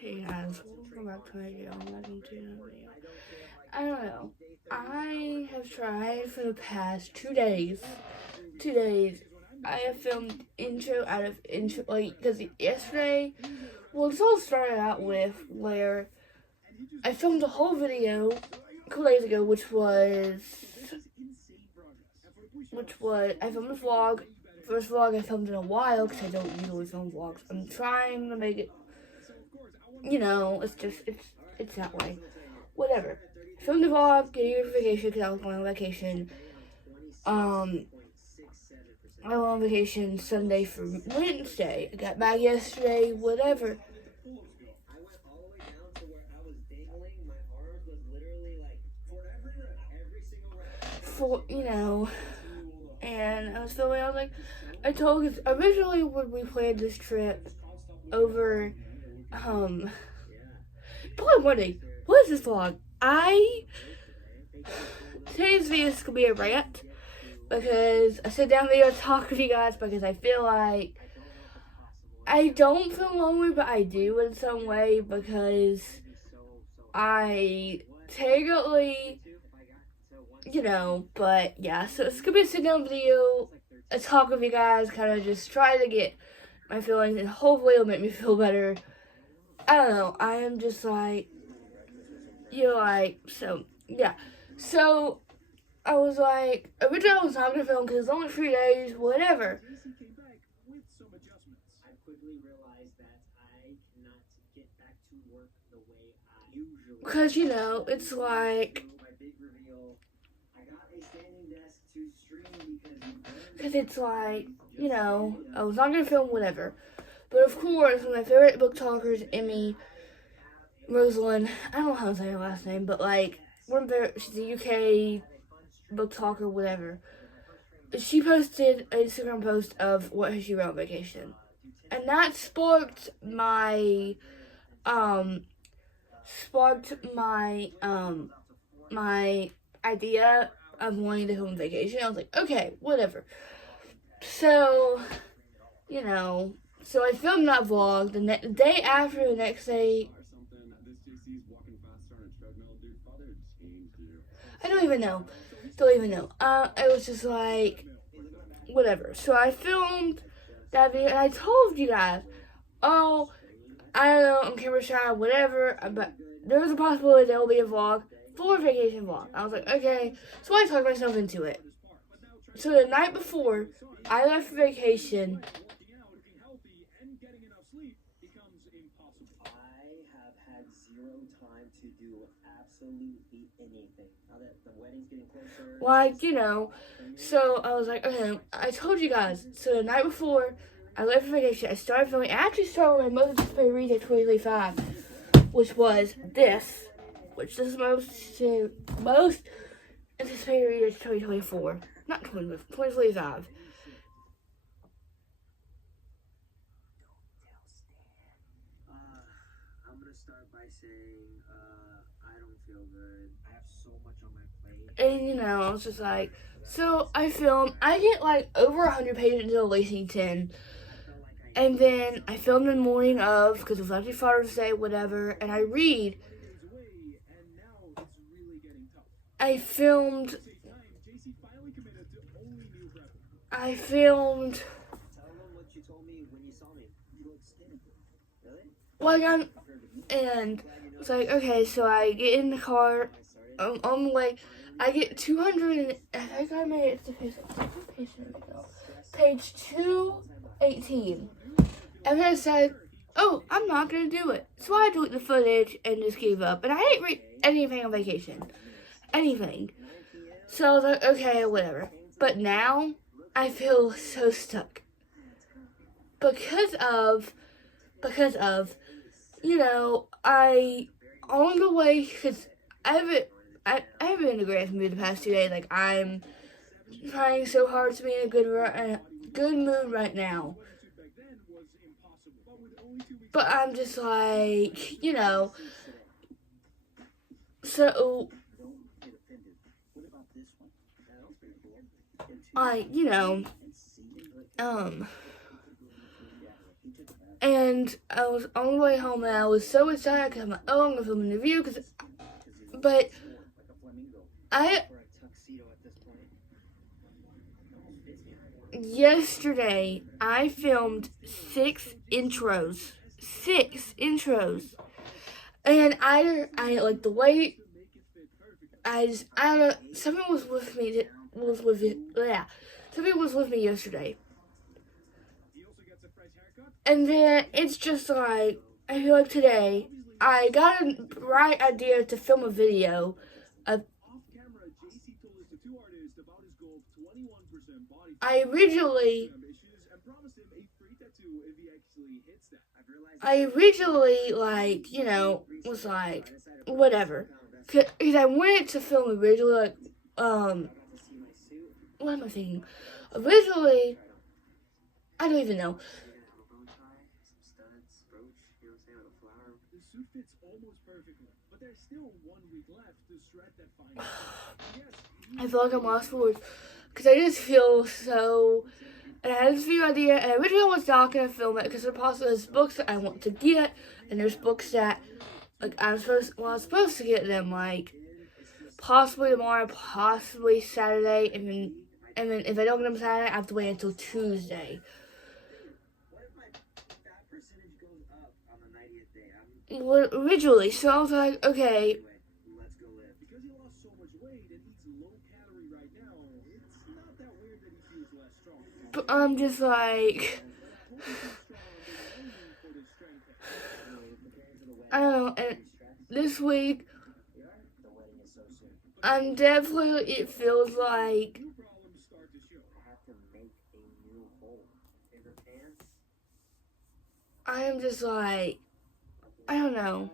Hey guys, welcome back to my video. Welcome to another video. I don't know. I have tried for the past 2 days. 2 days. I have filmed intro out of intro, because yesterday, well, this all started out with where I filmed a whole video a couple days ago, which was, I filmed a vlog. First vlog I filmed in a while, because I don't usually film vlogs. I'm trying to make it, it's that way. Whatever. Filmed the vlog, getting a vacation because I was going on vacation. I went on vacation Sunday for Wednesday. I got back yesterday, whatever. And I was filming, I told, because originally when we planned this trip over, probably wondering, what is this vlog? Today's video is gonna be a rant, because I sit down video to talk with you guys, because I feel like I don't feel lonely, but I do in some way, because I technically, but yeah, so it's gonna be a sit down video, a talk with you guys, kind of just try to get my feelings, and hopefully it'll make me feel better. I don't know, I am just like, so, yeah. So, I was like, originally I was not gonna film because it's only 3 days, whatever. Because, it's like, I was not gonna film whatever. But of course, one of my favorite book talkers, Emmy Rosalind, I don't know how to say her last name, but she's a UK book talker, whatever. She posted an Instagram post of what she read on vacation. And that sparked my my idea of wanting to go on vacation. I was like, okay, whatever. So, so I filmed that vlog. The day after, the next day, I don't even know. It was just like, whatever. So I filmed that video, and I told you guys, oh, I don't know, I'm camera shy, whatever, but there was a possibility there will be a vlog, full vacation vlog. I was like, okay, so I talked myself into it. So the night before I left for vacation, so I was like, okay, I told you guys. So the night before I left for vacation, I started filming. I actually started with my most anticipated read of 2025, which was this, which is most anticipated read of 2024, not 2025. I'm gonna start by saying, I don't feel good. I have so much on my plate. And I was just like, so I filmed. I get over 100 pages into Lexington. And then I filmed in the morning of, because it was actually Father's Day, whatever, and I read. I filmed. And it's like, okay, so I get in the car, on the way, I get 200, I think I made it to page 218. And then I said, oh, I'm not going to do it. So I took the footage and just gave up. And I didn't read anything on vacation. Anything. So I was like, okay, whatever. But now, I feel so stuck. Because of, on the way, because I haven't been in a great mood the past 2 days. I'm trying so hard to be in a good mood right now. But I'm just like, so, And I was on the way home, and I was so excited because I'm like, oh, I'm gonna film a review. But yesterday I filmed 6 intros, and I like the way I don't know. Something was with me. Something was with me yesterday. And then it's just like, I feel like today, I got a bright idea to film a video of, I originally, like, was like, whatever. Because I wanted to film originally, like, what am I thinking? Originally, I don't even know. I feel like I'm lost for words because I just feel so. And I had this video idea, and originally I was not gonna film it because there's books that I want to get, and there's books that like I was supposed to get them like possibly tomorrow, possibly Saturday, and then if I don't get them Saturday, I have to wait until Tuesday. Well, originally, so I was like, okay. But I'm just like, I don't know, and this week, I'm definitely, it feels like, I am just like, I don't know.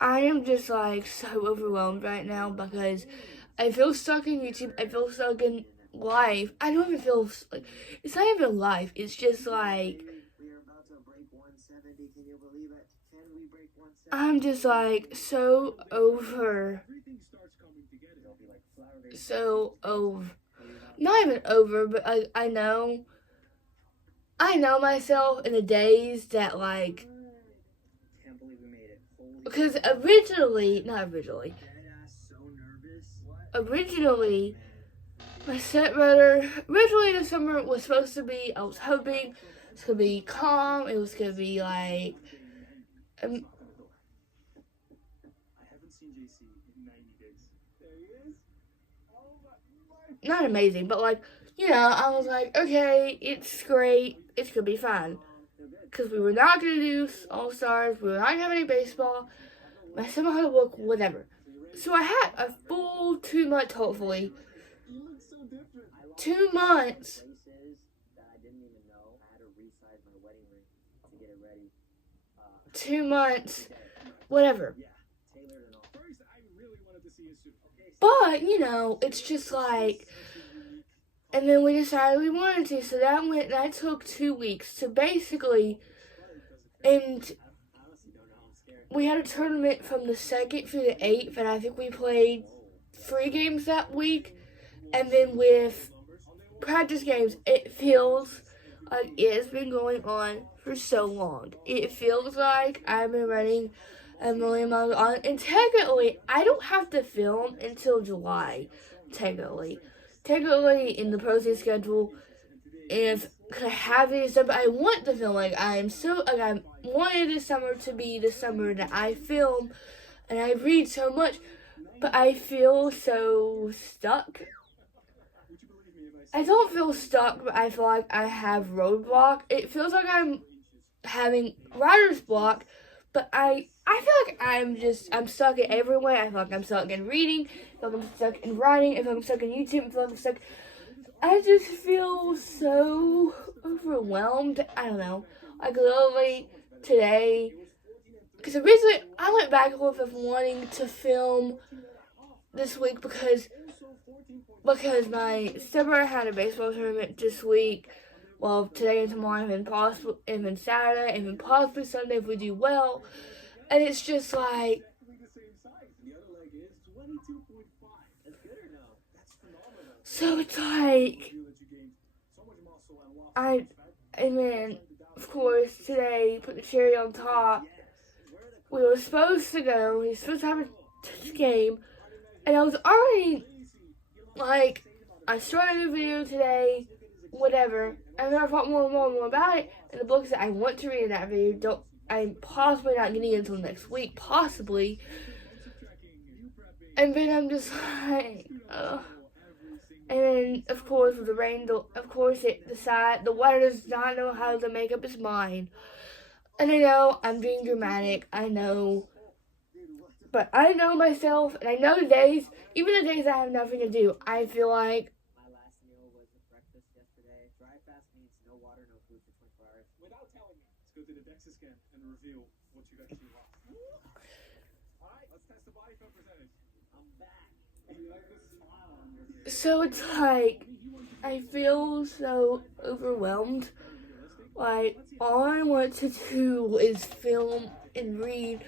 I am just like so overwhelmed right now because I feel stuck in YouTube. I feel stuck in life. I don't even feel like, it's not even life. It's just like, I'm just like so over. Not even over, but I know myself in the days that like, because originally, my stepbrother, originally the summer was supposed to be, I was hoping it's going to be calm, it was going to be like, not amazing, but like, I was like, okay, it's great, it's going to be fine. Because we were not going to do All-Stars, we were not going to have any baseball, my summer had to work, whatever. So I had a full 2 months, hopefully. 2 months. 2 months, whatever. But, it's just like, and then we decided we wanted to, so that took 2 weeks. So basically, and we had a tournament from the 2nd through the 8th, and I think we played 3 games that week. And then with practice games, it feels like it has been going on for so long. It feels like I've been running a million miles on. And technically, I don't have to film until July, technically. Technically, in the posting schedule, if I have any stuff, I want to film. Like, I wanted this summer to be the summer that I film, and I read so much, but I feel so stuck. I don't feel stuck, but I feel like I have roadblock. It feels like I'm having writer's block, but I feel like I'm stuck in every way. I feel like I'm stuck in reading, I feel like I'm stuck in writing, I feel like I'm stuck in YouTube, I feel like I'm stuck. I just feel so overwhelmed. I don't know. Like, literally, today, because originally I went back and forth of wanting to film this week because my stepbrother had a baseball tournament this week. Well, today and tomorrow, and then Saturday, and then possibly Sunday if we do well. And it's just like, so it's like, and then, of course, today, put the cherry on top. We were supposed to go. We were supposed to have a game. And I was already, like, I started a video today, whatever. And I thought more and more about it. And the books that I want to read in that video, I'm possibly not getting it until next week, possibly. And then I'm just like, And then, of course, with the rain, the weather does not know how to make up its mind. And I know I'm being dramatic, I know. But I know myself, and I know the days, even the days I have nothing to do, I feel like. My last meal was breakfast yesterday. Dry fast means no water, no food for 24 hours. Without telling me. Let's go to the DEXA scan and reveal what you actually lost. Alright, let's test the body fat percentage. I'm back. You like this smile on your face? So it's like, I feel so overwhelmed. Like, all I want to do is film and read.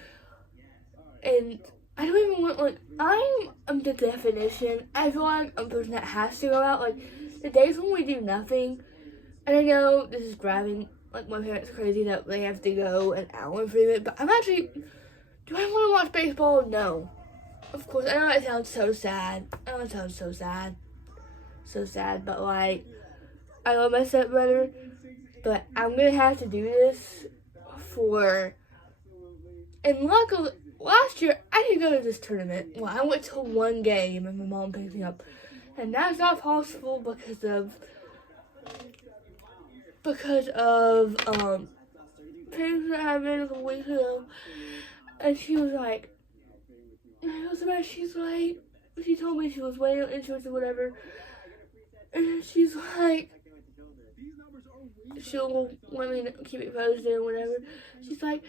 And I don't even want, like, I'm the definition. I feel like I'm a person that has to go out. Like, the days when we do nothing, and I know this is driving, like, my parents crazy that they have to go an hour and 3 minutes, but I'm actually, do I want to watch baseball? No. Of course, I know it sounds so sad. So sad, but, like, I love my stepbrother, but I'm going to have to do this and luckily, last year, I didn't go to this tournament. Well, I went to one game and my mom picked me up. And that's not possible because of things that happened a week ago. And she was like, she told me she was waiting on insurance or whatever. And she's like, she'll want me to keep it posted or whatever. She's like,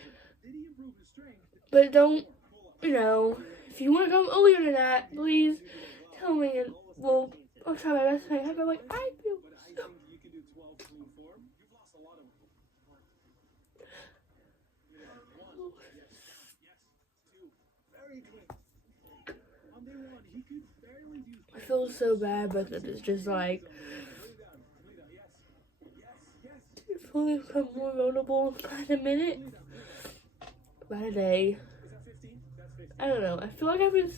but don't, if you want to come earlier than that, please tell me and I'll try my best to make it happen. Like, I feel so. I feel so bad, but it's just like, I feel like I'm more vulnerable by the minute, by the day. I don't know. I feel like I'm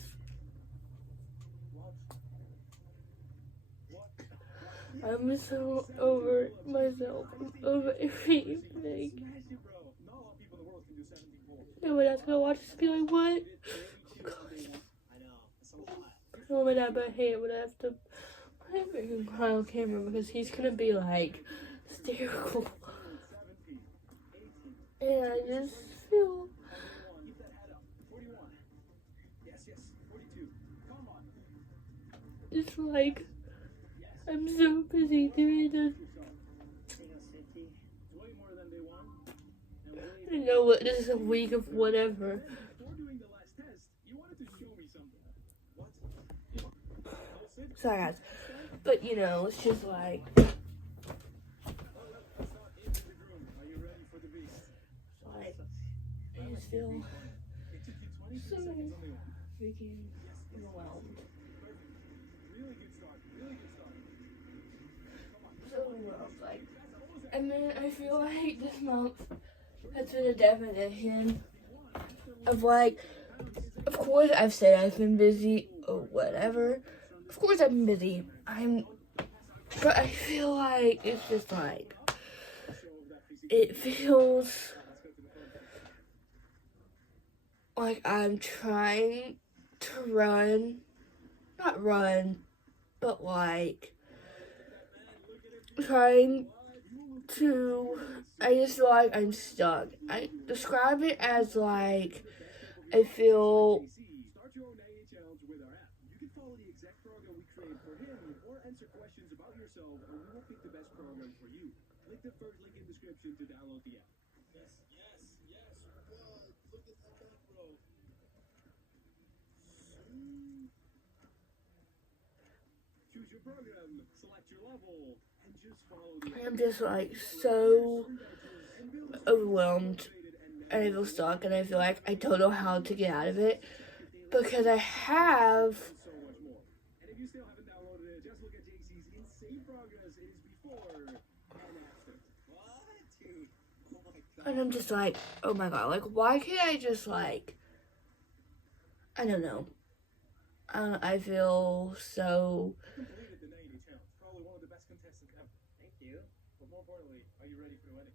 so over myself. I'm over everything. No one else gonna watch this be like, what? Oh, God. Oh my God, but I hate it when I have to make him cry on camera because he's gonna be like hysterical. And I just feel. It's like, I'm so busy doing this. I know what, this is a week of whatever. Sorry guys. But it's just like. I just feel so freaking overwhelmed. I feel like this month has been a definition of like, of course I've said I've been busy or whatever. Of course I've been busy. But I feel like it's just like, it feels like I'm trying to not run, but like, I just feel like I'm stuck. I describe it as like, I feel. Start your own AA challenge with our app. You can follow the exact program we created for him or answer questions about yourself, and we will pick the best program for you. Click the first link in the description to download the app. Yes. Whoa, look at that back row. Choose your program, select your level, and just follow the app. I'm just like so overwhelmed and I feel stuck and I feel like I don't know how to get out of it because I have So much more. And if you still haven't downloaded it, just look at JC's insane progress. It is before and after. What? Dude, And I'm just like, oh my god, like, why can't I just, like, I don't know. I feel so. I can believe it, the 90 challenge. Probably one of the best contestants ever. Thank you. But more importantly, are you ready for the wedding?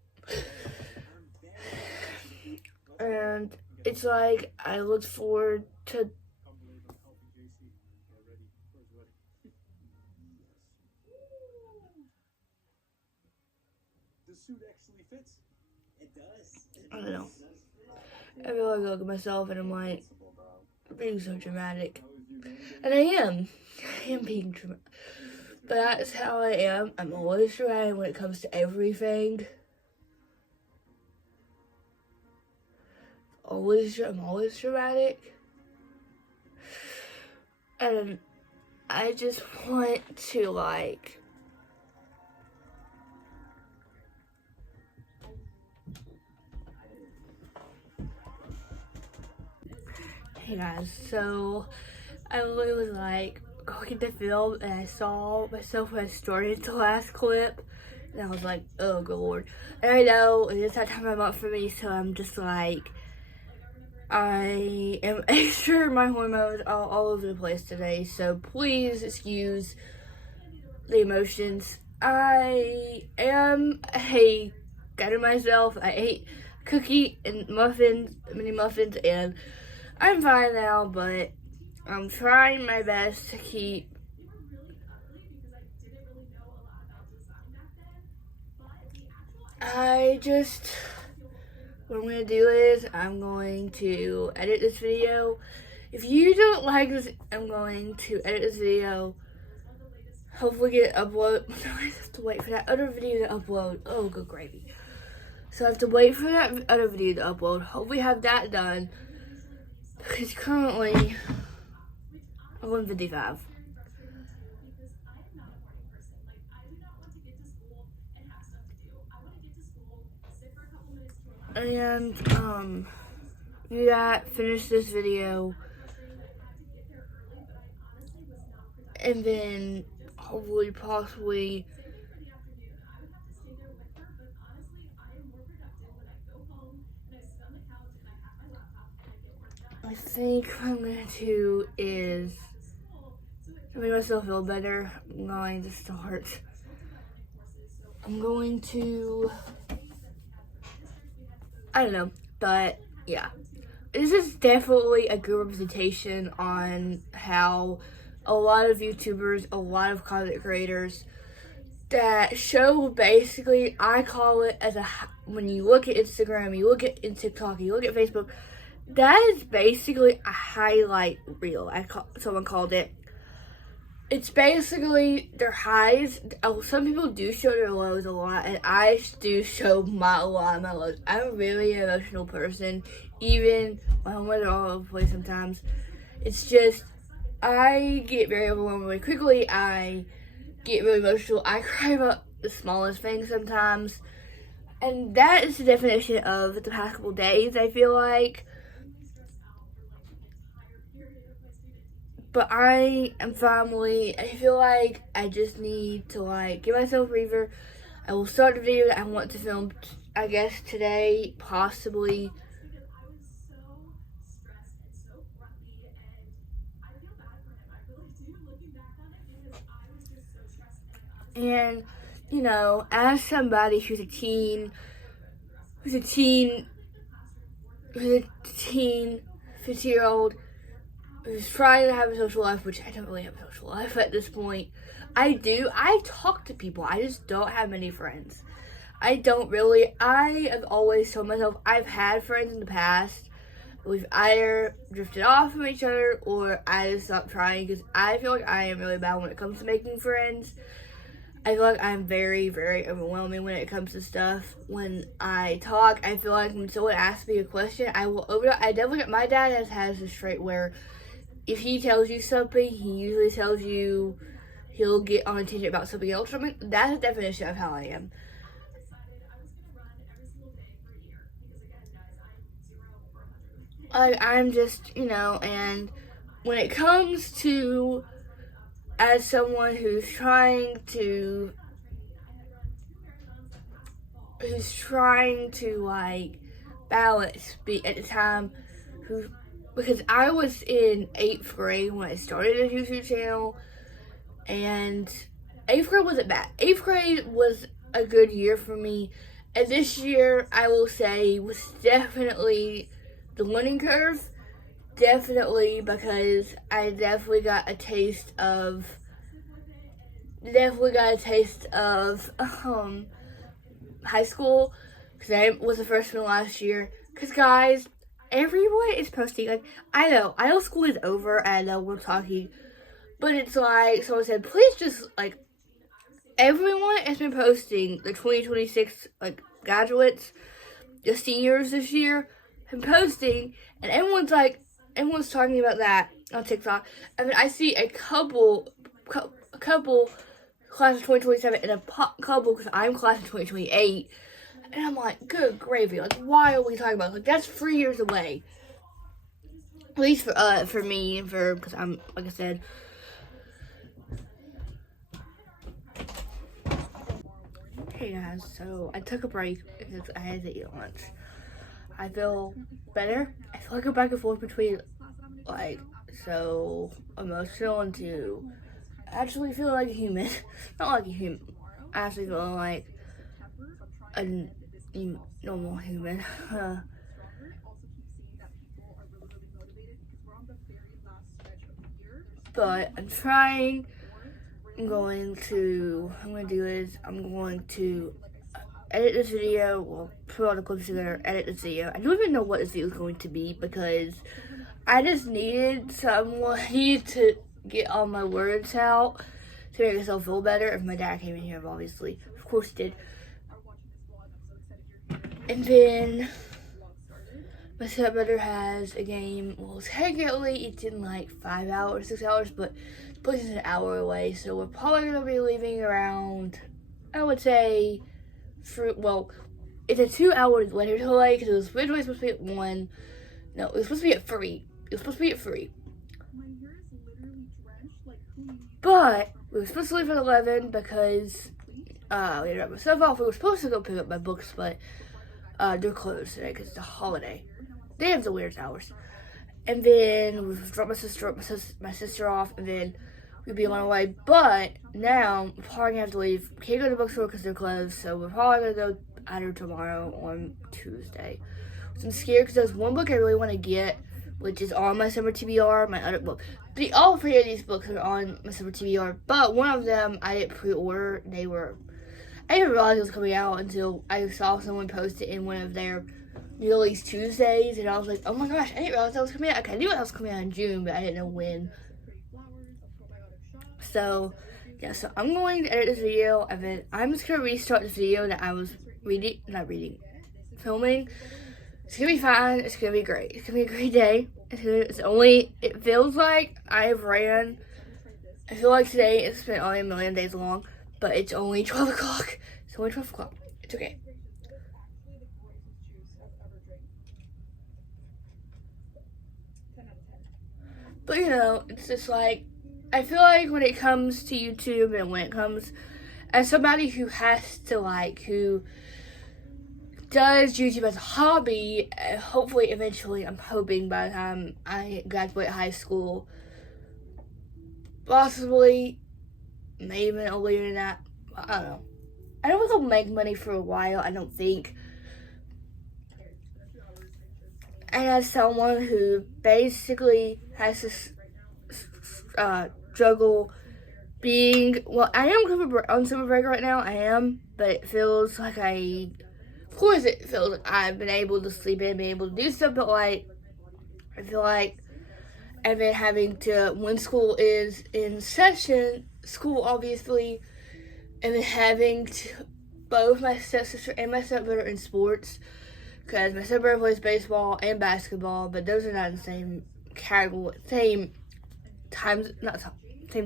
I'm very ready. And it's like, I look forward to. Can't believe I'm helping JC get ready for his wedding. The suit actually fits. It does. I don't know. I feel like I look at myself and I'm like, being so dramatic. And I am. I am being dramatic. But that's how I am. I'm always dramatic when it comes to everything. I'm always dramatic. And I just want to, like, hey guys, so I literally was like going to film and I saw myself when I started the last clip and I was like, oh good lord. And I know it is that time of month for me, so I'm just like, I am extra, my hormones are all over the place today, so please excuse the emotions. I am a guy to myself. I ate cookie and muffins, mini muffins, and I'm fine now, but I'm trying my best to keep what I'm going to do is I'm going to edit this video. If you don't like this, I'm going to edit this video. Hopefully get it uploaded. I have to wait for that other video to upload. Oh, good gravy. So I have to wait for that other video to upload. Hopefully have that done. Because currently, I'm 1:55. And, do that, finish this video. And then, hopefully, possibly, I think what I'm going to do is to make myself feel better. I'm going to start. I'm going to, I don't know, but yeah. This is definitely a good representation on how a lot of YouTubers, a lot of content creators that show basically, I call it as when you look at Instagram, you look at TikTok, you look at Facebook, that is basically a highlight reel. Someone called it. It's basically their highs. Some people do show their lows a lot, and I do show a lot of my lows. I'm a really emotional person. Even my hormones are all over the place sometimes. It's just, I get very overwhelmed really quickly. I get really emotional. I cry about the smallest things sometimes. And that is the definition of the past couple days, I feel like. But I am finally, I feel like I just need to, like, give myself a breather. I will start the video that I want to film, I guess, today, possibly. And, you know, as somebody who's a teen, 50-year-old, who's trying to have a social life, which I don't really have a social life at this point. I talk to people. I just don't have many friends. I have always told myself I've had friends in the past. We've either drifted off from each other or I just stopped trying because I feel like I am really bad when it comes to making friends. I feel like I'm very, very overwhelming when it comes to stuff. When I talk, I feel like when someone asks me a question, my dad has this trait where if he tells you something, he usually tells you he'll get on a tangent about something else. That's the definition of how I am. I'm just, and when it comes to, as someone who's trying to who's trying to like balance at the time because I was in 8th grade when I started a YouTube channel, and 8th grade wasn't bad. 8th grade was a good year for me, and this year I will say was definitely the learning curve. Definitely, because I definitely got a taste of high school, because I was a freshman last year. Because guys, everyone is posting, like, I know school is over, I know we're talking, but it's like, someone said, please just, like, everyone has been posting the 2026, like, graduates, the seniors this year, have been posting, and everyone's talking about that on TikTok. I mean, I see a couple class of 2027 and a couple because I'm class of 2028, and I'm like, good gravy. Like, why are we talking about it? Like, that's 3 years away. At least for me, because I'm, like I said. Hey guys, so I took a break because I had to eat lunch. I feel better. I feel like I'm back and forth between like so emotional and to actually feel like a human. Not like a human. Actually feeling like a normal human. But I'm trying. I'm going to edit this video, well, put all the clips together, edit this video. I don't even know what this video is going to be because I just needed to get all my words out to make myself feel better. If my dad came in here, obviously, of course he did. And then my stepbrother has a game. Well, technically it's in like 5 hours, 6 hours, but the place is an hour away, so we're probably gonna be leaving around, I would say, it's a 2 hour later delay because it was originally supposed to be at 1. No, it was supposed to be at 3. But we were supposed to leave at 11 because we had to drop my stuff off. We were supposed to go pick up my books, but they're closed today because it's a holiday. They have the weird hours. And then we dropped my sister off, and then we'd be on our way. But now we're probably gonna have to leave. We can't go to the bookstore because they're closed, so we're probably gonna go either tomorrow or on Tuesday. So I'm scared because there's one book I really want to get, which is on my summer TBR. My other book, all 3 of these books are on my summer TBR, but one of them I didn't pre-order. I didn't realize it was coming out until I saw someone post it in one of their release Tuesdays, and I was like, oh my gosh, I didn't realize that was coming out. Okay, I knew it was coming out in June, but I didn't know when. So, yeah, so I'm going to edit this video, and then I'm just going to restart this video that I was filming. It's going to be fine. It's going to be great. It's going to be a great day. It feels like I feel like today it's been only a million days long, but it's only 12 o'clock. It's only 12 o'clock. It's okay. But it's just like, I feel like when it comes to YouTube and when it comes as somebody who has to who does YouTube as a hobby, hopefully eventually, I'm hoping by the time I graduate high school, possibly, maybe even earlier than that, I don't know. I don't think I'll make money for a while, I don't think. And as someone who basically has to juggle being, I am on summer break right now, I am, but it feels like of course it feels like I've been able to sleep in, been able to do stuff, but I feel like I've been having to, when school is in session, school obviously, and then having to, both my stepsister and my stepbrother in sports, because my stepbrother plays baseball and basketball, but those are not in the same category, same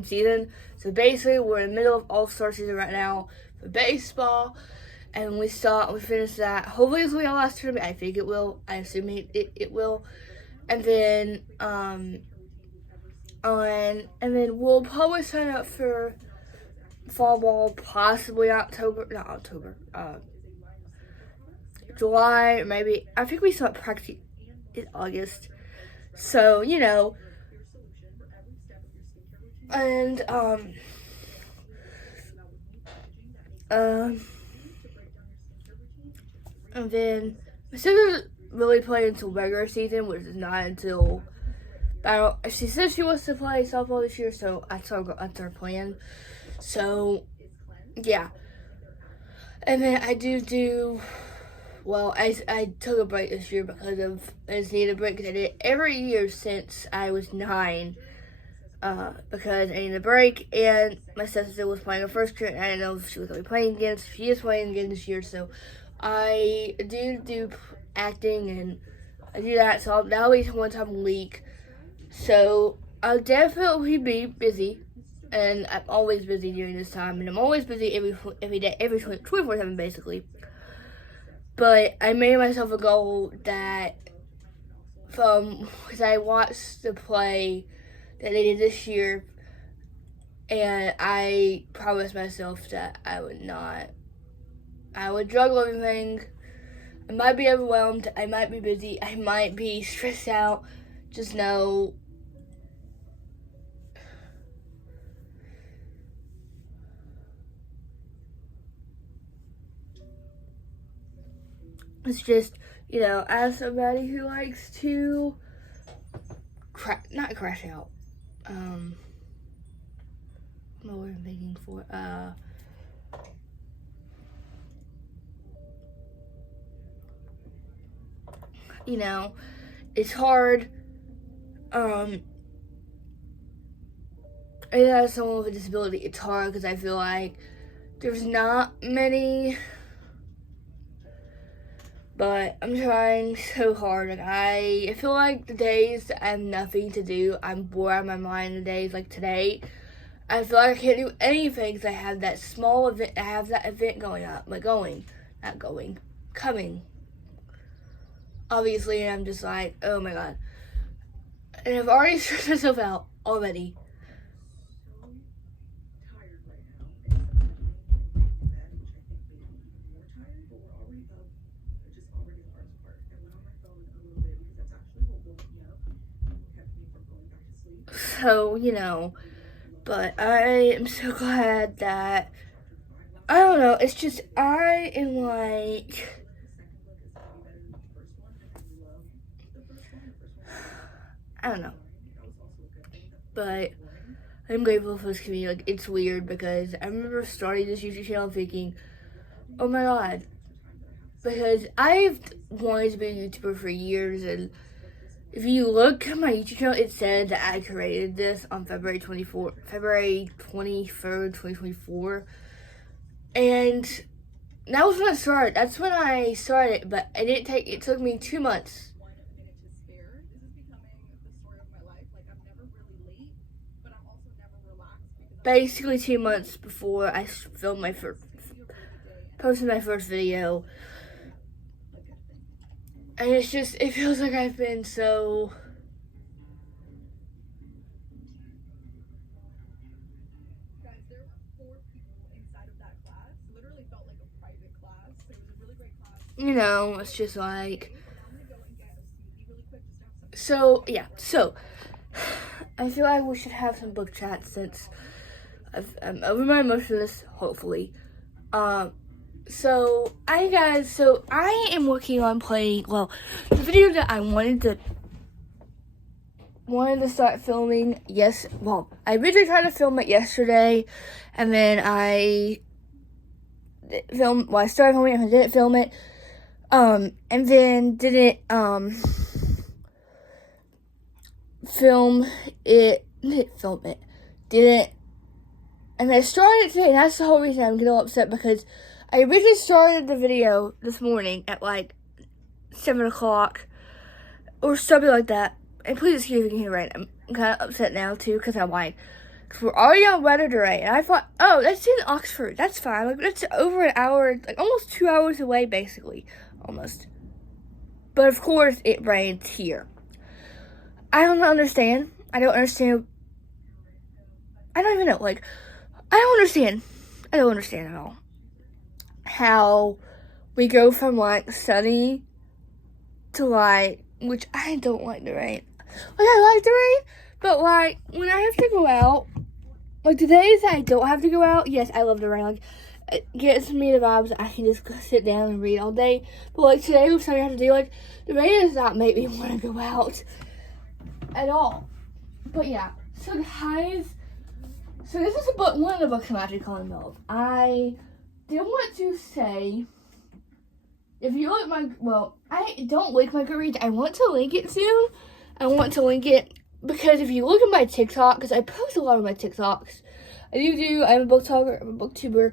season. So basically, we're in the middle of all-star season right now for baseball, and we finish that. Hopefully, this will be our last tournament. I think it will. I assume it will. And then, and then we'll probably sign up for fall ball, possibly July, or maybe, I think we start practice in August. So, you know, and, and then my sister really played until regular season, which is not until, she said she wants to play softball this year, so that's our plan. So, yeah. And then I well, I took a break this year because I just needed a break, because I did it every year since I was 9, because I needed a break, and my sister was playing her first year, and I didn't know if she was going to be playing again, so she is playing again this year, so I do acting, and I do that, so that'll be one time a week, so I'll definitely be busy, and I'm always busy during this time, and I'm always busy every day, 24/7 basically. But I made myself a goal that, because I watched the play that they did this year, and I promised myself that I would juggle everything. I might be overwhelmed, I might be busy, I might be stressed out, just know it's just, you know, as somebody who likes to not crash out. What word I'm thinking for? You know, it's hard. And as someone with a disability, it's hard because I feel like there's not many. But I'm trying so hard. Like I feel like the days that I have nothing to do, I'm bored out of my mind. The days like today, I feel like I can't do anything because I have that small event. I have that event coming. Obviously, and I'm just like, oh my god. And I've already stressed myself out already. So, you know, but I am so glad that, I don't know, it's just, I am like, I don't know, but I'm grateful for this community. Like, it's weird because I remember starting this YouTube channel thinking, oh my god, because I've wanted to be a YouTuber for years, and if you look at my YouTube channel, it said that I created this on February 23rd, 2024. And that was when I started. That's when I started, but it took me 2 months. Basically 2 months before I filmed posted my first video. And it's just, it feels like I've been so... Guys, there were 4 people inside of that class. Literally felt like a private class. It was a really great class. You know, it's just like... I'm gonna go and get a smoothie really quick just to have some... So, yeah. So, I feel like we should have some book chats since I'm over my emotionless, hopefully. So I am working on playing, well, the video that I wanted to start filming, I originally tried to film it yesterday, and then I started filming it, and I didn't film it, and then didn't, and I started it today, and that's the whole reason I'm getting upset, because I originally started the video this morning at like 7 o'clock or something like that. And please excuse me if you can hear rain. I'm kind of upset now too because I'm like, because we're already on weather today. And I thought, oh, that's in Oxford. That's fine. Like, that's over an hour, like almost 2 hours away basically. Almost. But of course it rains here. I don't understand. I don't understand. I don't even know. Like, I don't understand at all how we go from like sunny to like, which I don't like the rain. Like I like the rain, but like when I have to go out, like the days that I don't have to go out, yes, I love the rain. Like it gets me the vibes. I can just sit down and read all day. But like today with something I have to do, like the rain does not make me want to go out at all. But yeah, so guys, so this is one of the books I'm actually calling love. I did want to say, if you look at my, well, I don't link my Goodreads. I want to link it soon. I want to link it because if you look at my TikTok, because I post a lot of my TikToks. I'm a book talker, I'm a booktuber,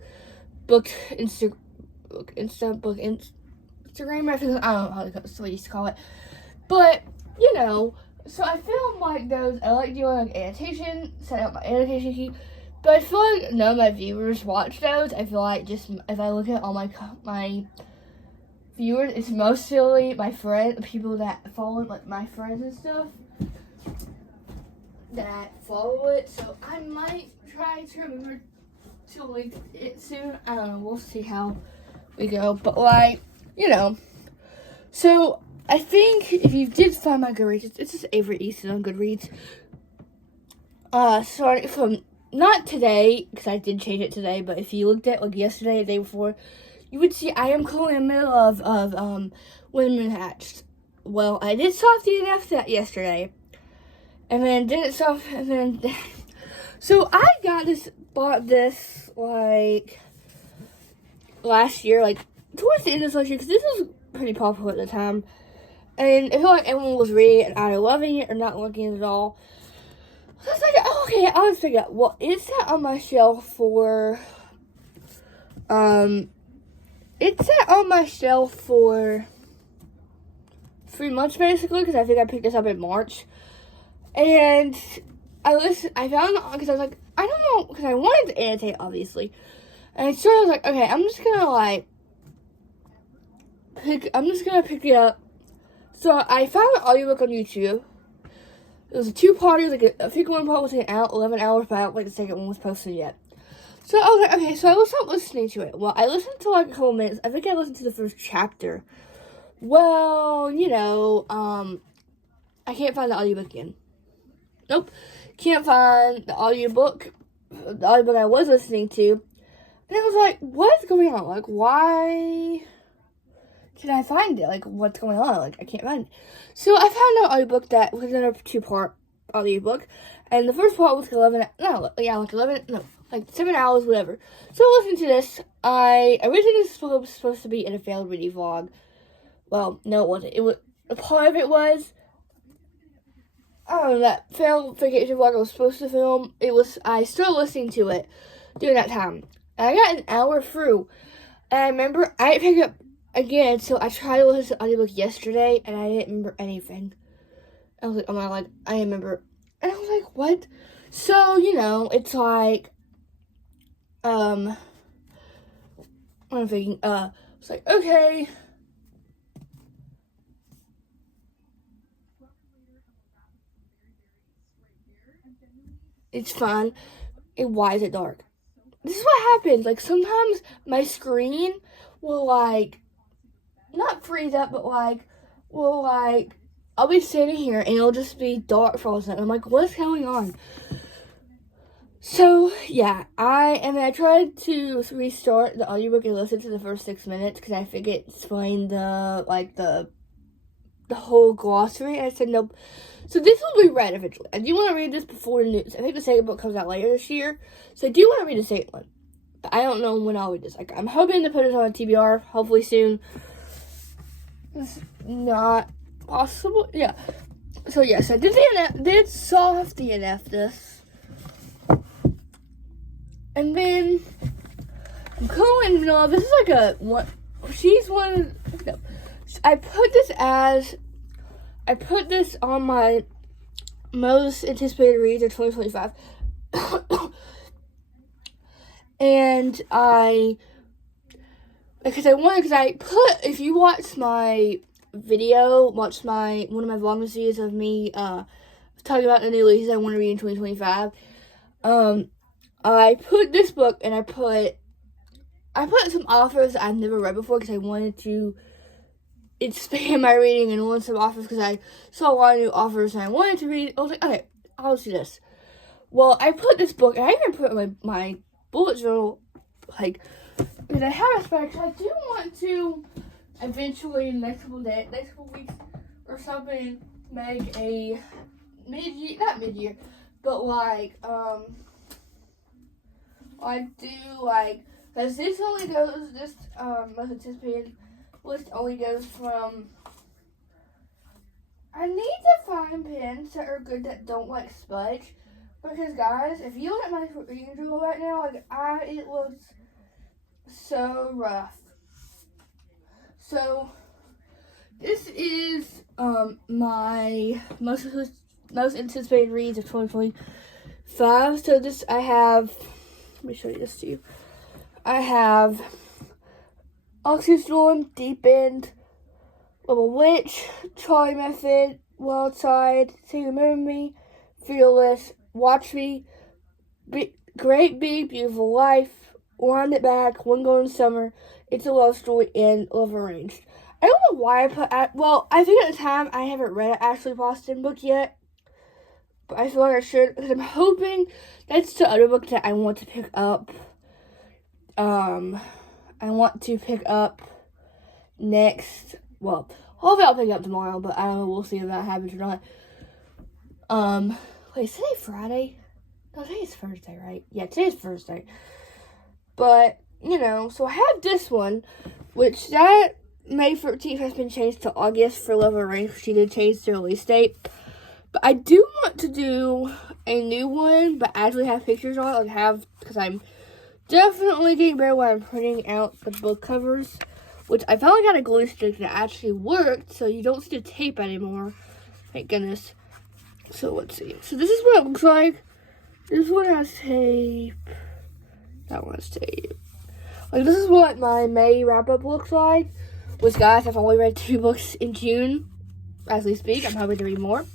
Instagram, I don't know how that's what I used to call it. But, you know, so I film like those. I like doing like annotation, set up my annotation key. But I feel like none of my viewers watch those. I feel like just if I look at all my viewers, it's mostly my friends, people that follow like my friends and stuff that follow it. So I might try to remember to link it soon. I don't know. We'll see how we go. But like, you know, so I think if you did find my Goodreads, it's just Avery Easton on Goodreads. Starting from not today, because I did change it today, but if you looked at like yesterday, the day before, you would see I am currently in the middle of Women Hatched. Well, I did soft DNF that yesterday, and then didn't soft, and then so I bought this like last year, like towards the end of last year, because this was pretty popular at the time. And I feel like everyone was reading it and either loving it or not liking it at all. So I was like, oh, okay, I'll just figure out. Well, it's sat on my shelf for, it's sat on my shelf for 3 months, basically, because I think I picked this up in March. And I found it because I was like, I don't know, because I wanted to annotate, obviously. And so I was like, okay, I'm just gonna pick it up. So I found an audiobook on YouTube. It was a 2-parter. Like I think one part was 11 hours, but I don't think the second one was posted yet. So I was like, okay, so I was not listening to it. Well, I listened to like a couple minutes. I think I listened to the first chapter. Well, you know, I can't find the audiobook again. Nope. Can't find the audiobook I was listening to. And I was like, what's going on? Like, why can I find it? Like, what's going on? Like, I can't find it. So I found an audiobook that was another 2-part audiobook. And the first part was 7 hours, whatever. So I listened to this. I originally was supposed to be in a failed reading vlog. Well, no, it wasn't. A part of it was, I don't know, that failed vacation vlog I was supposed to film. I started listening to it during that time. And I got an hour through. And I remember I didn't pick it up again, so I tried to listen to the audiobook yesterday, and I didn't remember anything. I was like, I remember. And I was like, what? So, you know, it's like, I'm thinking, it's like, okay. It's fun. And why is it dark? This is what happens. Like, sometimes my screen will, like, not freeze up, but, like, I'll be sitting here, and it'll just be dark for all of a sudden. I'm like, what's going on? So, yeah, I tried to restart the audiobook and listen to the first 6 minutes, because I think it explained the whole glossary, and I said, nope. So this will be read eventually. I do want to read this before the news. I think the second book comes out later this year, so I do want to read the second one. But I don't know when I'll read this. Like, I'm hoping to put it on TBR, hopefully soon. It's not possible. Yeah. So, yes, I did soft DNF this. And then, I'm calling, no, this is like no. I put this on my most anticipated reads of 2025. And if you watch my video, one of my vlogmas videos of me talking about the new releases I want to read in 2025, I put this book and I I put some authors I've never read before because I wanted to expand my reading and want some authors because I saw a lot of new authors and I wanted to read. I was like, okay, I'll see this. Well, I put this book, and I even put it in my bullet journal, like, that I have a because I do want to eventually, next couple weeks or something, make a not mid-year, but like, I do, like, because this only goes, this, most anticipated list only goes from, I need to find pens that are good that don't, like, smudge, because, guys, if you look at my reading journal right now, like, it looks so rough. So, this is, my most anticipated reads of 2025, so this, I have, let me show you this to you. I have Oxy Storm, Deep End, Little Witch, Charlie Method, Wild Side, Say You Remember Me, Fearless, Watch Me, Great Big Beautiful Life, Wind It Back, One Golden Summer, It's a Love Story, and Love Arranged. I don't know why I put, I think at the time I haven't read an Ashley Boston book yet, but I feel like I should, because I'm hoping that's the other book that I want to pick up. I want to pick up next, well, hopefully I'll pick it up tomorrow, but I don't know, we'll see if that happens or not. Wait, is today Friday? No, today's Thursday, right? Yeah, today's Thursday. But, you know, so I have this one, which that May 13th has been changed to August for Love Arranged. She did change the release date. But I do want to do a new one, but actually have pictures on it, because I'm definitely getting better when I'm printing out the book covers, which I finally got a glue stick that actually worked, so you don't see the tape anymore. Thank goodness. So let's see. So this is what it looks like. This one has tape. That one has tape. Like, this is what my May wrap-up looks like. Which, guys, I've only read 2 books in June. As we speak, I'm hoping to read more.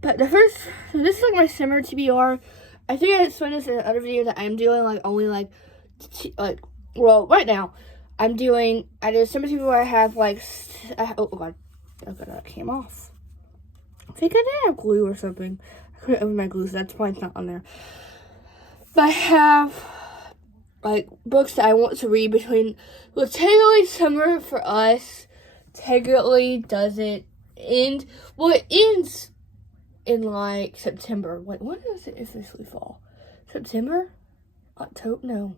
But so this is like my summer TBR. I think I explained this in another video that I'm doing, right now, I did summer TBR where I have, oh god, that came off. I think I did have glue or something. I couldn't open my glue, so that's probably not on there. But I have, books that I want to read between, well, technically summer for us technically doesn't end, well, it ends in, September. Wait, when does it officially fall? September? October? No.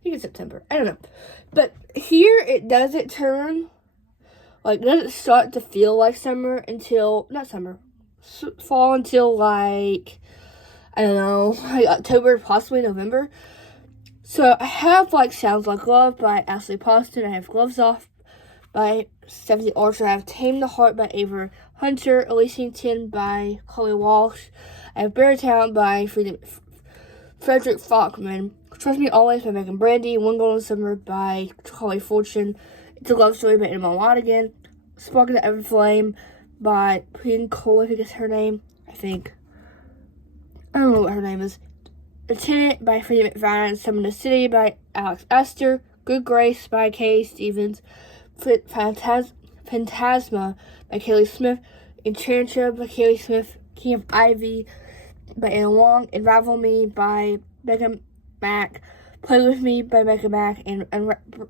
I think it's September. I don't know. But here, it doesn't turn, it doesn't start to feel like summer until, not summer, fall until, I don't know, October, possibly November. So, I have, Sounds Like Love by Ashley Boston. I have Gloves Off by Stephanie Archer. I have Tame the Heart by Ava Hunter. Elysian 10 by Chloe Walsh. I have Beartown by Frederick Falkman. Trust Me Always by Megan Brandy. One Golden Summer by Holly Fortune. It's a Love Story by Emma Lonigan. Spark of the Everflame by Queen Cole, I think is her name. I don't know what her name is. The Tenant by Freddie McFadden. Summon the City by Alex Esther. Good Grace by Kay Stevens. Phantasma by Kaylee Smith. Enchantra by Kaylee Smith. King of Ivy by Anna Long. Unravel Me by Becca Mack. Play With Me by Becca Mack. And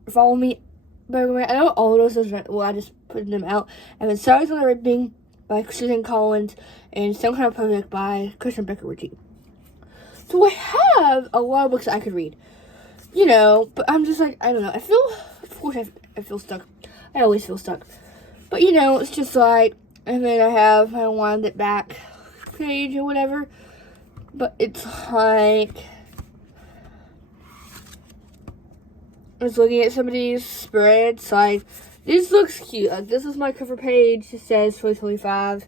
Follow Me by Becca Mack. I know all of those are, well, I just put them out. And then Stars on the Ripping by Susan Collins. And Some Kind of Project by Christian Becker Ritchie. So I have a lot of books that I could read. You know, but I'm just I don't know. I feel stuck. I always feel stuck. But, you know, it's just and then I have my Wind It Back page or whatever. But it's I was looking at some of these spreads. This looks cute. This is my cover page. It says 2025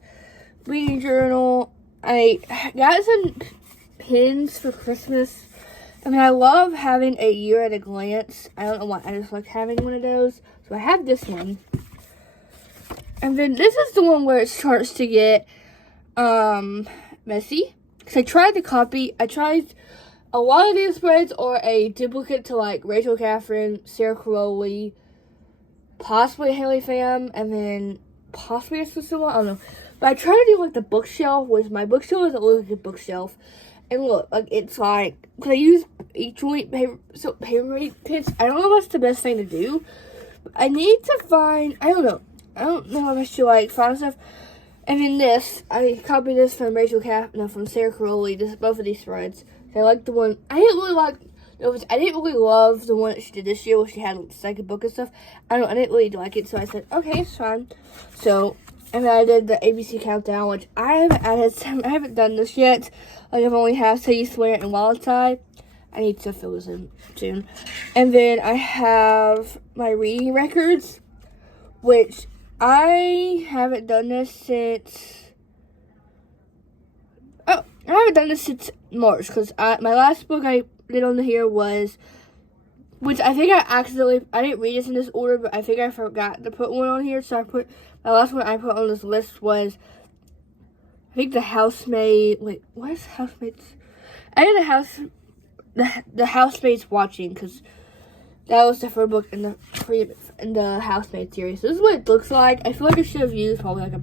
reading journal. I got some pins for Christmas. I mean, I love having a year at a glance. I don't know why. I just like having one of those. So I have this one. And then this is the one where it starts to get messy. Because I tried to copy. I tried a lot of these spreads are a duplicate to like Rachel Catherine, Sarah Crowley, possibly Haley Pham, and then possibly a specific one. I don't know. But I try to do like the bookshelf, which my bookshelf doesn't look like a bookshelf. And look, like it's like, because I use each joint paper, so paper pins. I don't know if that's the best thing to do. But I need to find, I don't know if I should like find stuff. And then this, I copied this from from Sarah Crowley, both of these spreads. I like the one, I didn't really love the one that she did this year where she had like, the second book and stuff. I didn't really like it, so I said, okay, it's fine. So, and then I did the ABC Countdown, which I haven't done this yet. Like, I've only have Say You Swear and Wild Side. I need to fill this in soon. And then I have my reading records, which I haven't done this since... Oh, I haven't done this since March, because my last book I did on here was... Which I think I didn't read this in this order, but I think I forgot to put one on here, so my last one I put on this list was, I think The Housemaid, wait, what is Housemaid's? I did the Housemaid's Watching, because that was the first book in the Housemaid series. So this is what it looks like. I feel like I should have used probably like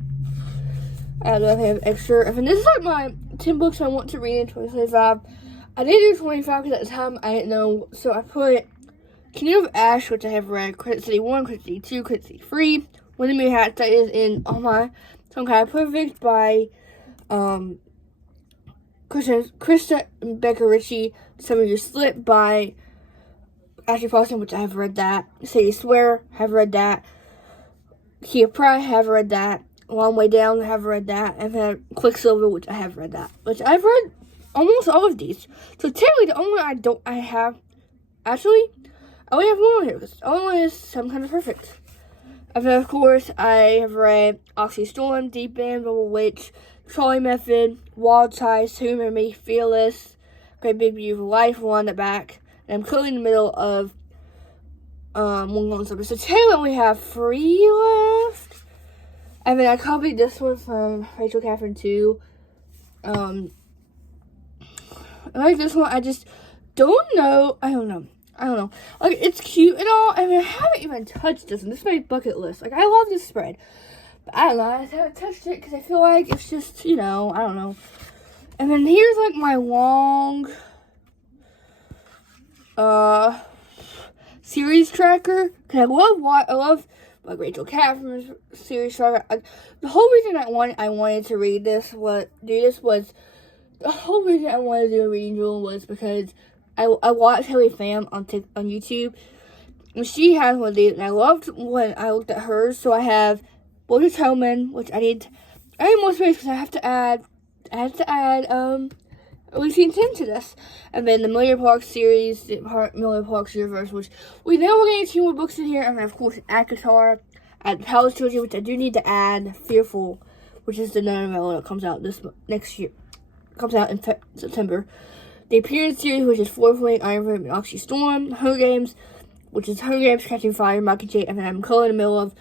I don't know if I have extra. And this is like my 10 books I want to read in 2025. I didn't do 25 because at the time I didn't know, so I put Kingdom of Ash, which I have read, Credit City 1, Credit City 2, Credit City 3, When the Moon Hat, that is in all my Some Kind of Perfect by Krista and Becca Ritchie, Some of Your Slip by Ashley Paulson, which I have read that, Say You Swear, have read that, Kia Pride, have read that, Long Way Down, have read that, and then Quicksilver, which I have read that, which I've read almost all of these. So technically the only one I only have one on here, because the only one is Some Kind of Perfect. And then, of course, I have read Oxy Storm, Deep End, Rebel Witch, Trolley Method, Wild Side, Humor Me, Fearless, Great Big Beautiful Life, Wanda Back, and I'm currently in the middle of One Golden Summer. So today we only have 3 left. And then I copied this one from Rachel Catherine too. I like this one. I just don't know. I don't know. Like, it's cute and all. I mean, I haven't even touched this, and this is my bucket list. Like, I love this spread. But I don't know. I just haven't touched it because I feel like it's just, I don't know. And then here's, like, my long series tracker. Because I love like Rachel Catherine's series tracker. The whole reason I wanted to read this was the whole reason I wanted to do a reading journal was because I watched Haley Pham on YouTube, and she has one of these, and I loved when I looked at hers. So I have Bullet Hellman, which I need more space because I have to add Lucy 10 to this, and then the Miller Park series, the Miller Parks Universe, which we know we're getting 2 more books in here, and then of course Akatar, at Palace Trilogy, which I do need to add Fearful, which is the novella that comes out next year, comes out in September. The Appearance series, which is Fourth Wing, Iron Fist, and Oxy Storm. Hunger Games, which is Hunger Games, Catching Fire, Mockingjay, and then I'm currently in the middle of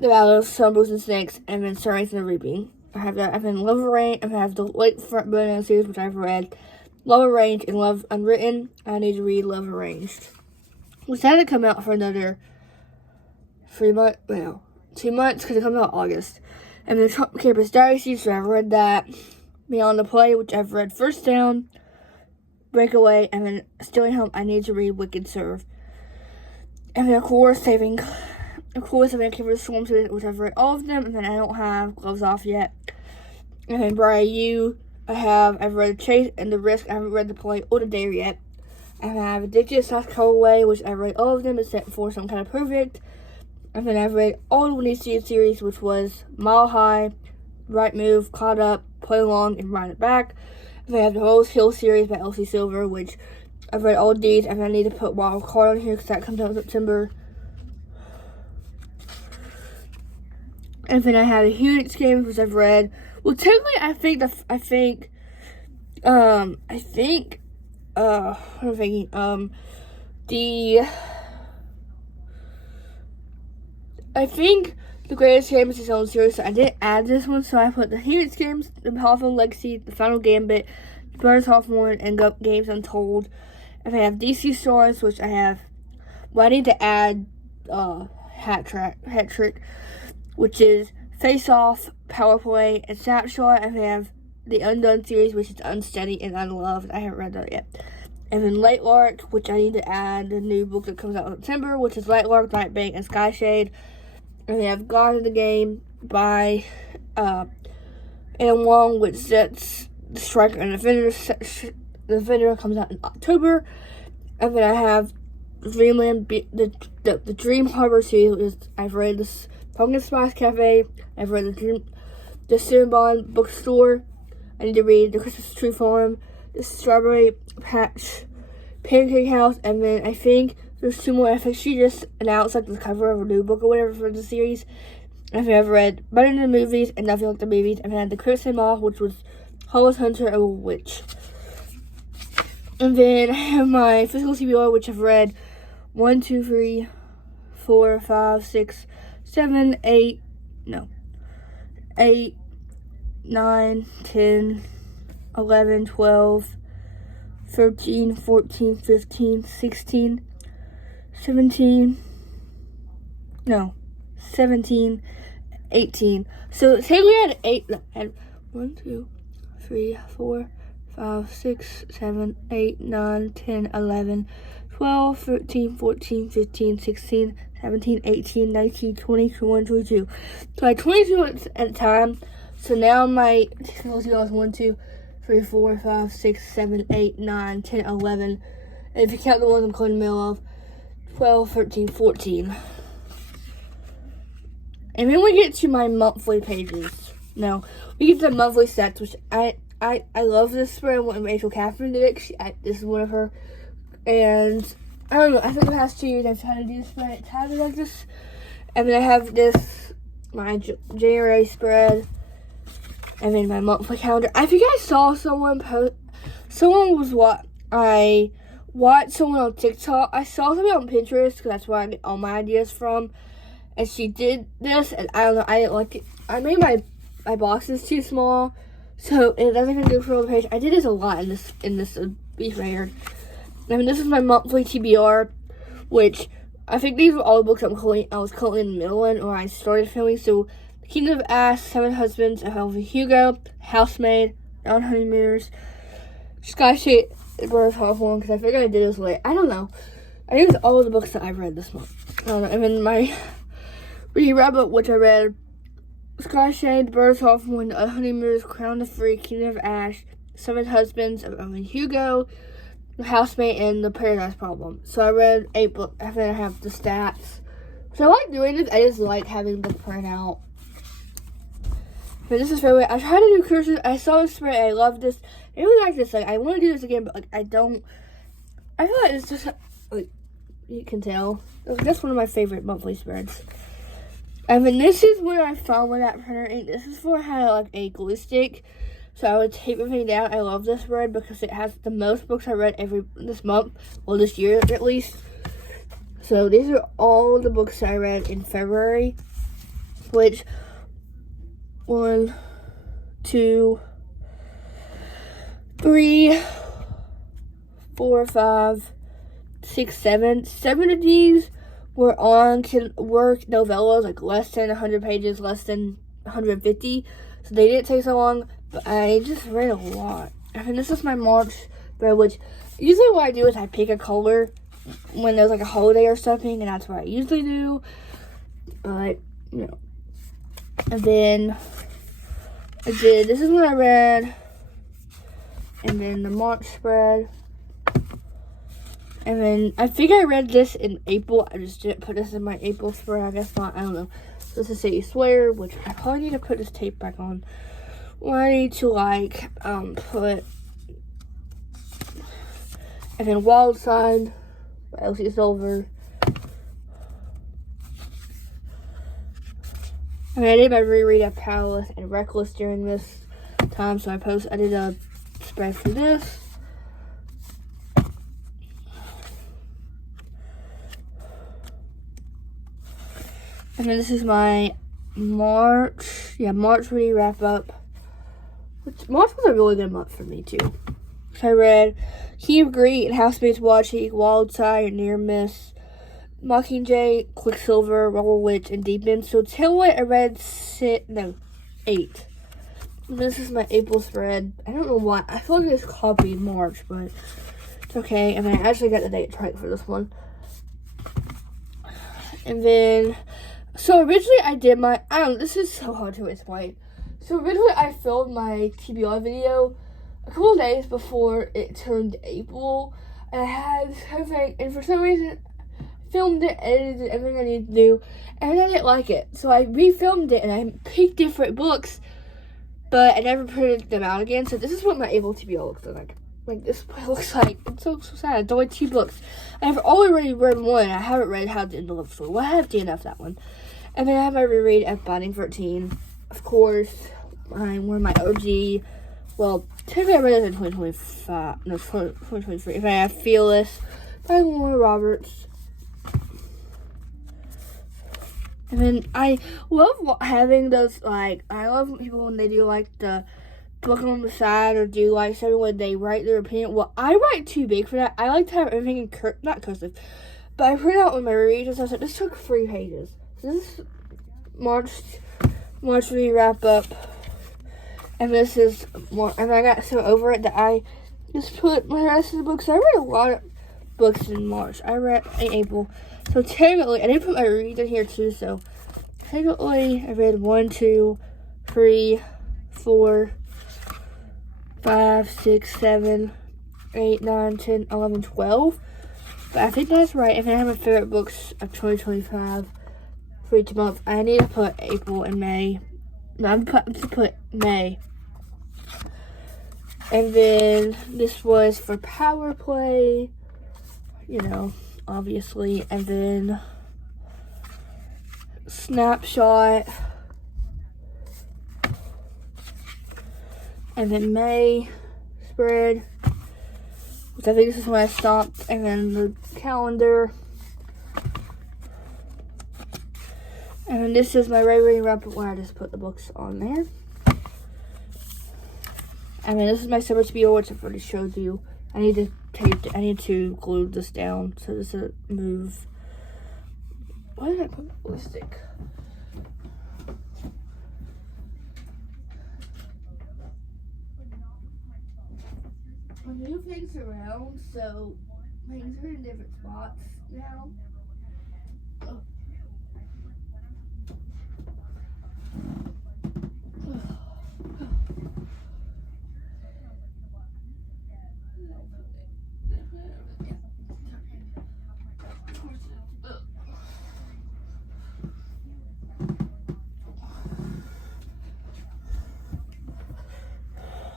The Battle of Sunbrews and Snakes, and then Starlight and the Reaping. I have that, and then Love Arranged, and I have the Lakefront Burning series, which I've read. Love Arranged and Love Unwritten. I need to read Love Arranged, which hasn't come out for another 2 months, because it comes out August. And then Trump Campus Diary series, so I've read that. Beyond the Play, which I've read First Down, Breakaway, and then Stealing Home, I need to read Wicked Serve. And then, of course, Saving Vancouver Storm series, which I've read all of them, and then I don't have Gloves Off yet. And then Briar U, I've read Chase and The Risk, I haven't read The Play or The Dare yet. And I have Addicted, South Carolina, which I've read all of them except for Some Kind of Perfect. And then I've read all the Winnie series, which was Mile High, Right Move, Caught Up, Play Along, and Ride It Back. And I have the Rose Hill series by Elsie Silver, which I've read all of these, and I need to put Wild Card on here because that comes out in September. And then I have the Helix games, which I've read. Well, technically, I think what I'm thinking, I think The Greatest Game is its own series, so I didn't add this one, so I put the Helix games, the Hawthorne Legacy, the Final Gambit, Burns Hawthorne, and Games Untold. And I have DC Stars, which I have. Well, I need to add Hat Trick, which is Face Off, Power Play, and Snapshot. And I have the Undone series, which is Unsteady and Unloved. I haven't read that yet. And then Light Lark, which I need to add the new book that comes out in September, which is Light Lark, Nightbank, and Skyshade. And they have God in the Game by Anne Wong, which sets the Striker and Defender. The Defender comes out in October. And then I have Dreamland, the Dream Harbor series. I've read this Pumpkin Spice Cafe. I've read the Cinnabon Bookstore. I need to read the Christmas Tree Farm, the Strawberry Patch, Pancake House, and then I think there's 2 more. I think she just announced like the cover of a new book or whatever for the series. I think I've read Better Than the Movies and Nothing Like the Movies. And then I had the Crimson Moth, which was Hollis Hunter and a Witch. And then I have my physical TBR, which I've read 1, 2, 3, 4, 5, 6, 7, 8, 9, 10, 11, 12, 13, 14, 15, 16, 17, 18. So say we had 8, and 1, 2, 3, 4, 5, 6, 7, 8, 9, 10, 11, 12, 13, 14, 15, 16, 17, 18, 19, 20, 21, 22. So I had 22 at a time. So now my technology is 1, 2, 3, 4, 5, 6, 7, 8, 9, 10, 11. And if you count the ones I'm calling the middle of, 12, 13, 14. And then we get to my monthly pages. No, we get to the monthly sets, which I love this spread when Rachel Catherine did it. This is one of her. And I don't know, I think the past 2 years I've tried to do this spread. It's kind of like this. And then I have this, my January spread. And then my monthly calendar. I think I saw someone post. Someone was what I watched someone on TikTok. I saw something on Pinterest because that's where I get all my ideas from. And she did this, and I don't know. I didn't like it. I made my boxes too small, so it doesn't even go for the page. I did this a lot in this beef record. I mean, this is my monthly TBR, which I think these were all the books I was currently in the middle in, or I started filming. So, Kingdom of Ash, Seven Husbands of Elvin Hugo, Housemaid, Non Honeymooners, Skyshade, and Burns Hawthorne, because I figured I did this late. I don't know. I think it's all the books that I've read this month. I don't know. And then my wrap-up, which I read, Skyshade, Burns Hawthorne, The Honeymooners, Crown of Free, Kingdom of Ash, Seven Husbands of Elvin Hugo, The Housemaid, and The Paradise Problem. So I read 8 books. I think I have the stats. So I like doing this. I just like having the printout. But this is very. I try to do cursive. I saw this spread. I love this. I really like this. Like, I want to do this again, but like I don't. I feel like it's just like you can tell. That's one of my favorite monthly spreads. And then this is where I found with that printer ink. This is for I had like a glue stick, so I would tape everything down. I love this spread because it has the most books I read this month, well this year at least. So these are all the books I read in February, which 1, 2, 3, 4, 5, 6, 7. 7 of these were novellas, like less than 100 pages, less than 150. So they didn't take so long, but I just read a lot. I mean, this is my March spread, which usually what I do is I pick a color when there's like a holiday or something, and that's what I usually do. But, you know. And then this is what I read. And then the March spread. And then I think I read this in April. I just didn't put this in my April spread. I guess not. I don't know. This is Say Swear, which I probably need to put this tape back on. Or I need to put. And then Wild Side by Elsie Silver. I mean, I did my reread of Powerless and Reckless during this time, so I did a spread for this. And then this is my March reading wrap up. March was a really good month for me too. books I read. Key of Greed and Housemaid's Watching, Wildside, Near Miss, Mockingjay, Quicksilver, Rebel Witch, and Deep End. So Tailwind I read 8. This is my April thread. I don't know why. I feel like it's copied March, but it's okay. And I actually got the date right for this one. And then, so originally I did my, this is so hard to explain. So originally I filmed my TBR video a couple of days before it turned April. And I had everything, and for some reason, filmed it, edited it, everything I needed to do, and I didn't like it. So I refilmed it, and I picked different books, but I never printed them out again. So this is what my April TBR looks like. Like, this is what it looks like. It's so sad. It's only 2 books. I've already read one. I haven't read How to End the Love Story. Well, I have DNF that one. And then I have my reread of Binding 13. Of course, one of my OG. Well, technically I read it in 2025. No, 2023. If I have Fearless by Laura Roberts. And then I love having those, like, I love people when they do, like, the book on the side, or do like something when they write their opinion. Well, I write too big for that. I like to have everything in not cursive, but I print out with my readers. So I was like, this took 3 pages. So this is March we wrap up, and this is more. And I got so over it that I just put my rest of the books. I read a lot of books in March. I read in April. So technically, I did put my reads in here too. So technically, I read 1, 2, 3, 4, 5, 6, 7, 8, 9, 10, 11, 12. But I think that's right. If I have my favorite books of 2025 for each month, I need to put April and May. No, I'm going to put May. And then this was for Power Play, you know, obviously. And then Snapshot. And then May spread, which I think this is when I stopped. And then the calendar. And then this is my rereading wrap up where I just put the books on there. And then this is my summer TBR, which I've already showed you. I need to glue this down so this doesn't move. Why did I put lipstick? I move things around, so things are in different spots now. Oh.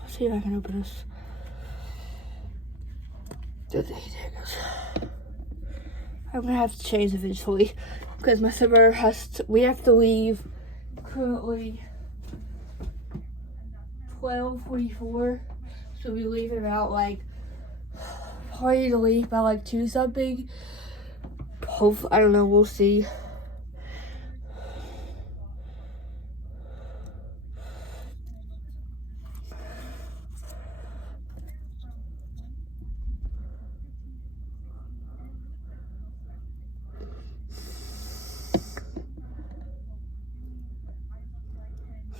See if I can open this. There it goes. I'm gonna have to change eventually because my summer we have to leave currently 12:44, so we leave about like probably to leave by like 2 something. Hopefully, I don't know, we'll see.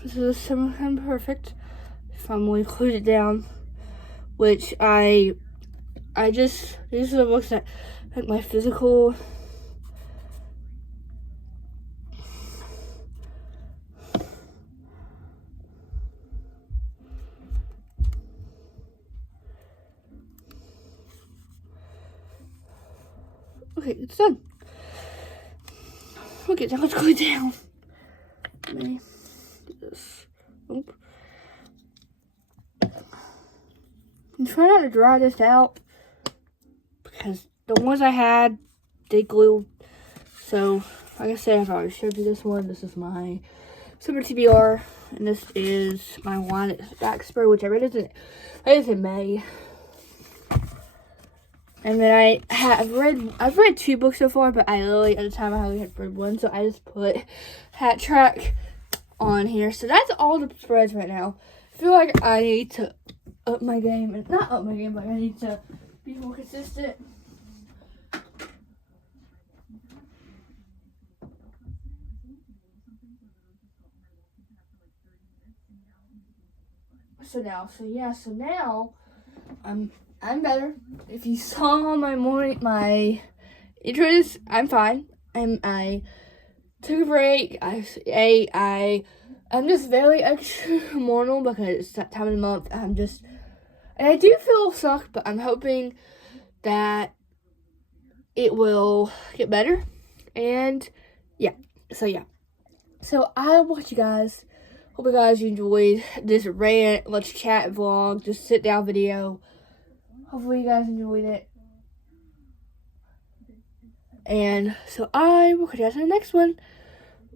This is summertime perfect. Finally glued it down, which these are the books that like my physical. Okay, it's done. Okay, now let's glue it down. Okay. This. Oop. I'm trying not to dry this out because the ones I had, they glued. So, like I said, I've already showed you this one. This is my summer TBR, and this is my one at back spray, which I read is in May. And then I've read 2 books so far, but at the time I only had read 1, so I just put Hat Track on here. So that's all the spreads right now. I feel like I need to up my game, and not up my game, but I need to be more consistent. So now I'm better. If you saw my intros, I'm fine. I took a break. I ate. I'm just very extra hormonal because it's that time of the month. And I do feel suck, but I'm hoping that it will get better. And yeah. So I want you guys. Hope you guys enjoyed this rant, let's chat vlog, just sit down video. Hopefully you guys enjoyed it. And so I will catch you guys in the next one,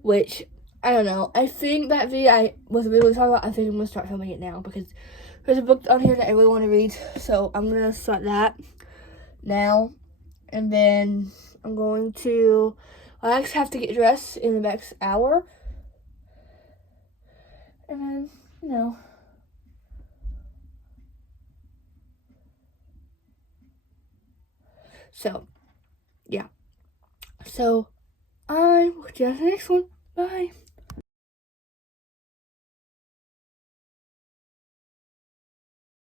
which, I don't know. I think that video I was really talking about, I think I'm going to start filming it now because there's a book on here that I really want to read. So I'm going to start that now. And then I'm going to, I actually have to get dressed in the next hour. And then, So, yeah. So, I will catch you guys in the next one. Bye.